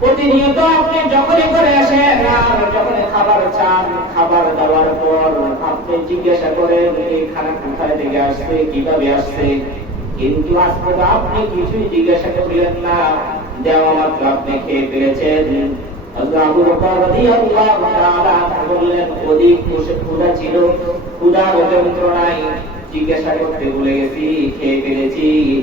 প্রতিনিয়ত আপনি যখনই করে আসেন, আর যখনই খাবার চান, খাবার দেওয়ার পর আপনি জিজ্ঞাসা করেন এই খানা কোথায় থেকে আসছে? কীভাবে আসছে? কিন্তু আজ আপনি কিছুই জিজ্ঞাসা করলেন না। দেওয়া মাত্র আপনি খেয়ে ফেলেছেন। জিজ্ঞাসা করতে ভুলে গেছি, খেয়ে ফেলেছি।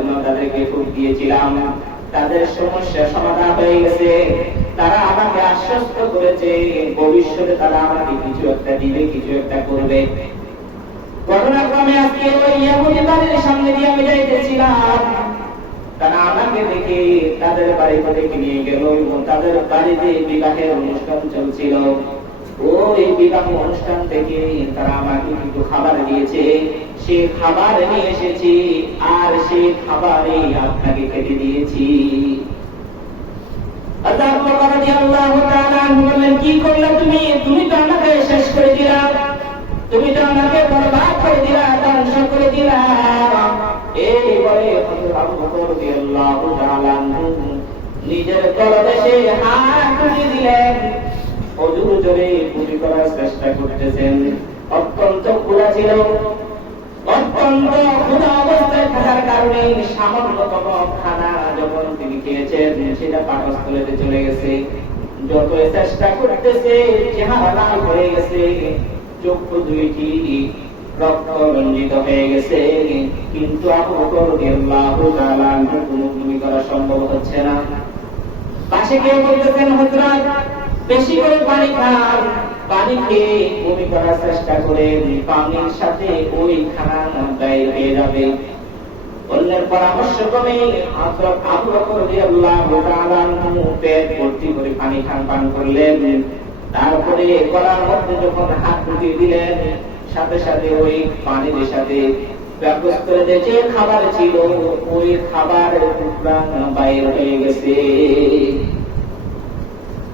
জন্য তাদেরকে খুব দিয়েছিলাম। তাদের সমস্যা সমাধান হয়ে গেছে। তারা আমাকে আশ্বস্ত করেছে, ভবিষ্যতে তারা আমাকে কিছু একটা দিবে, কিছু একটা করবে। ঘটনাক্রমে আজকে ওই ইহুদি বাড়ির সামনে দিয়ে আমি যাইতেছিলাম। তারা আমাকে দেখে তাদের বাড়িতে ডেকে নিয়ে গেল এবং তাদের বাড়িতে বিবাহের অনুষ্ঠান চলছিল। ওই বিবাহ অনুষ্ঠান থেকে তারা আমাকে কিছু খাবার দিয়েছে। সে খাবার নিয়ে এসেছি আর সে খাবারে আপনাকে দিয়েছি। কি করলে তুমি? তুমি তো আমাকে শেষ করে দিলা। তুমি তো আমাকে বরবাদ করে দিলা, ধ্বংস করে দিলা। এই বলে নিজের তলদেশে অজুর জোরে পুরি করার চেষ্টা করতেছেন। অত্যন্ত খোলা ছিল। অত্যন্ত ক্ষুধা অবস্থায় থাকার কারণে সামান্যতম খানা যখন তিনি খেয়েছেন, সেটা পাকস্থলেতে চলে গেছে। যত চেষ্টা করতেছে, চেহারা লাল হয়ে গেছে। চক্ষু দুইটি রক্ত রঞ্জিত হয়ে গেছে। কিন্তু কোনো ভূমি করা সম্ভব হচ্ছে না। পাশে কেউ বলতেছেন হযরত বেশি করে পানি খান। পানি খেয়ে বমি করার চেষ্টা করে পানির সাথে ওই খানা বাইর হয়ে যাবে। অন্যের পরামর্শ ক্রমে হযরত আবু বকর রাদিয়াল্লাহু তাআলা পেট ভর্তি করে পানি খান পান করলেন। তারপরে গলার মধ্যে যখন হাত ঢুকিয়ে দিলেন, সাথে সাথে ওই পানির সাথে যে খাবার ছিল, ওই খাবার টুকরা বাইর হয়ে গেছে।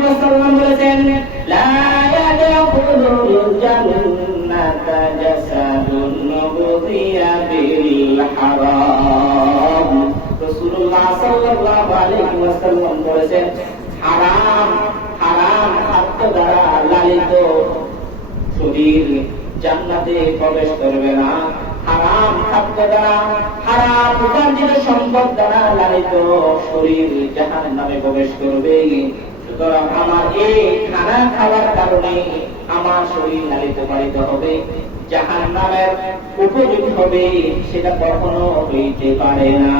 সাল্লাল্লাহু বলেছেন, লা ইয়াদখুলুল জান্নাতা জাসাদুন বুদিয়া বিল হারাম। রাসূলুল্লাহ সাল্লাল্লাহু আলাইহি ওয়াসাল্লাম বলেছেন, হারাম হারাম খাদ্য দ্বারা লালিত শরীর জান্নাতে প্রবেশ করবে না। হারাম খাদ্য দ্বারা, হারাম উপার্জিত সম্পদ দ্বারা লালিত শরীর জাহান নামে প্রবেশ করবে। সুতরাং আমার এই খানা খাওয়ার কারণে আমার শরীর লালিত পালিত হবে জাহান নামের উপযোগী হবে, সেটা কখনো হইতে পারে না।